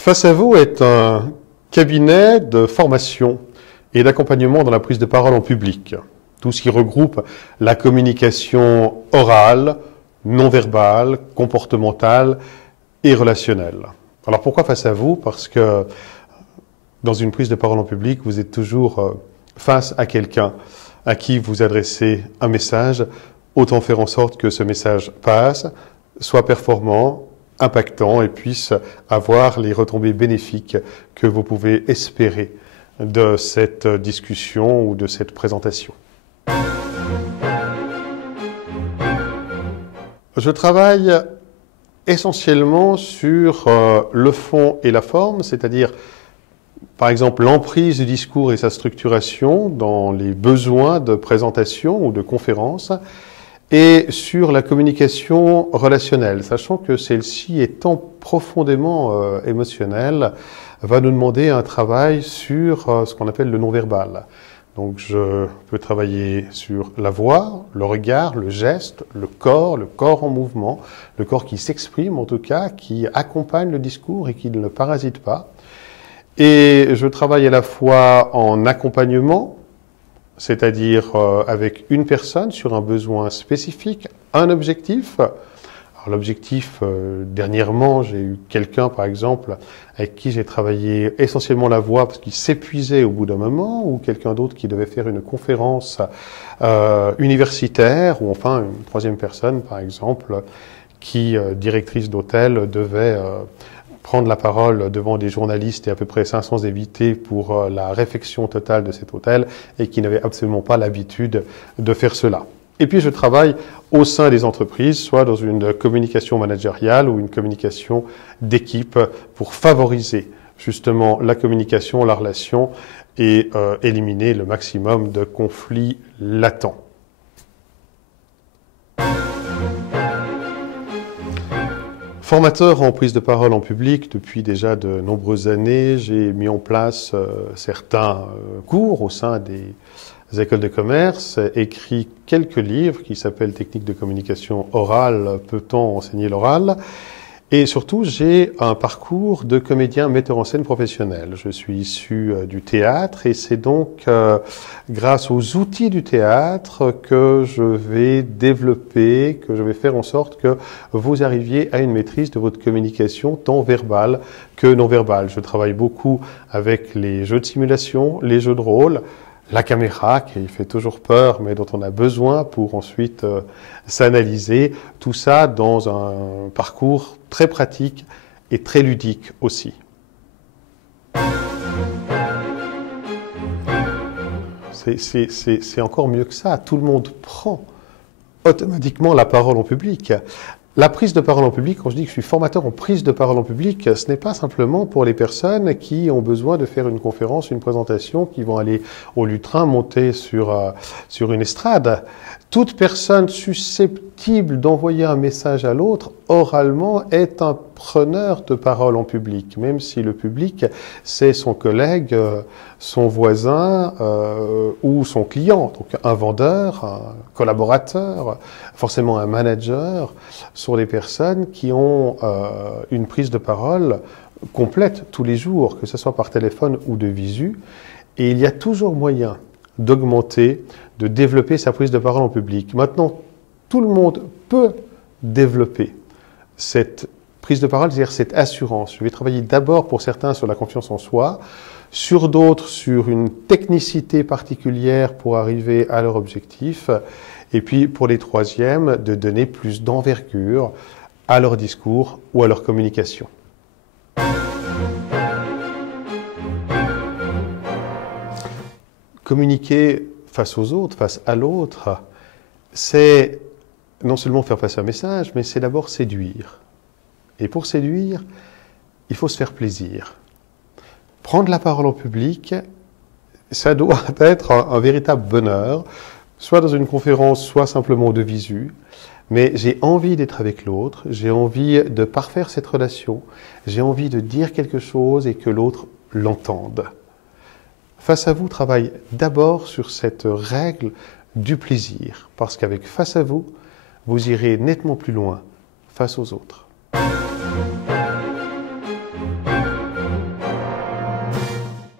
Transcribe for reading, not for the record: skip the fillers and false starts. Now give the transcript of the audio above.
Face à vous est un cabinet de formation et d'accompagnement dans la prise de parole en public. Tout ce qui regroupe la communication orale, non verbale, comportementale et relationnelle. Alors pourquoi face à vous? Parce que dans une prise de parole en public, vous êtes toujours face à quelqu'un à qui vous adressez un message. Autant faire en sorte que ce message passe, soit performant, impactant et puisse avoir les retombées bénéfiques que vous pouvez espérer de cette discussion ou de cette présentation. Je travaille essentiellement sur le fond et la forme, c'est-à-dire par exemple l'emprise du discours et sa structuration dans les besoins de présentation ou de conférence, et sur la communication relationnelle, sachant que celle-ci étant profondément émotionnelle, va nous demander un travail sur ce qu'on appelle le non-verbal. Donc je peux travailler sur la voix, le regard, le geste, le corps en mouvement, le corps qui s'exprime en tout cas, qui accompagne le discours et qui ne le parasite pas. Et je travaille à la fois en accompagnement, c'est-à-dire avec une personne sur un besoin spécifique, un objectif. Alors l'objectif, dernièrement, j'ai eu quelqu'un, par exemple, avec qui j'ai travaillé essentiellement la voix parce qu'il s'épuisait au bout d'un moment, ou quelqu'un d'autre qui devait faire une conférence universitaire, ou enfin une troisième personne, par exemple, qui, directrice d'hôtel, devait prendre la parole devant des journalistes et à peu près 500 invités pour la réfection totale de cet hôtel et qui n'avait absolument pas l'habitude de faire cela. Et puis je travaille au sein des entreprises, soit dans une communication managériale ou une communication d'équipe pour favoriser justement la communication, la relation et éliminer le maximum de conflits latents. Formateur en prise de parole en public depuis déjà de nombreuses années, j'ai mis en place certains cours au sein des écoles de commerce, écrit quelques livres qui s'appellent Techniques de communication orale, peut-on enseigner l'oral? Et surtout, j'ai un parcours de comédien metteur en scène professionnel. Je suis issu du théâtre et c'est donc grâce aux outils du théâtre que je vais développer, que je vais faire en sorte que vous arriviez à une maîtrise de votre communication tant verbale que non verbale. Je travaille beaucoup avec les jeux de simulation, les jeux de rôle, la caméra qui fait toujours peur mais dont on a besoin pour ensuite s'analyser, tout ça dans un parcours très pratique et très ludique aussi. C'est encore mieux que ça, tout le monde prend automatiquement la parole en public. La prise de parole en public, quand je dis que je suis formateur en prise de parole en public, ce n'est pas simplement pour les personnes qui ont besoin de faire une conférence, une présentation, qui vont aller au lutrin, monter sur une estrade. Toute personne susceptible d'envoyer un message à l'autre, oralement, est un preneur de parole en public, même si le public, c'est son collègue, son voisin ou son client. Donc un vendeur, un collaborateur, forcément un manager, sont des personnes qui ont une prise de parole complète tous les jours, que ce soit par téléphone ou de visu. Et il y a toujours moyen d'augmenter, de développer sa prise de parole en public. Maintenant, tout le monde peut développer cette prise de parole, c'est-à-dire cette assurance. Je vais travailler d'abord pour certains sur la confiance en soi, sur d'autres sur une technicité particulière pour arriver à leur objectif, et puis pour les troisièmes, de donner plus d'envergure à leur discours ou à leur communication. Communiquer face aux autres, face à l'autre, c'est non seulement faire passer un message, mais c'est d'abord séduire. Et pour séduire, il faut se faire plaisir. Prendre la parole en public, ça doit être un véritable bonheur, soit dans une conférence, soit simplement de visu. Mais j'ai envie d'être avec l'autre, j'ai envie de parfaire cette relation, j'ai envie de dire quelque chose et que l'autre l'entende. Face à vous, travaille d'abord sur cette règle du plaisir, parce qu'avec face à vous, vous irez nettement plus loin face aux autres.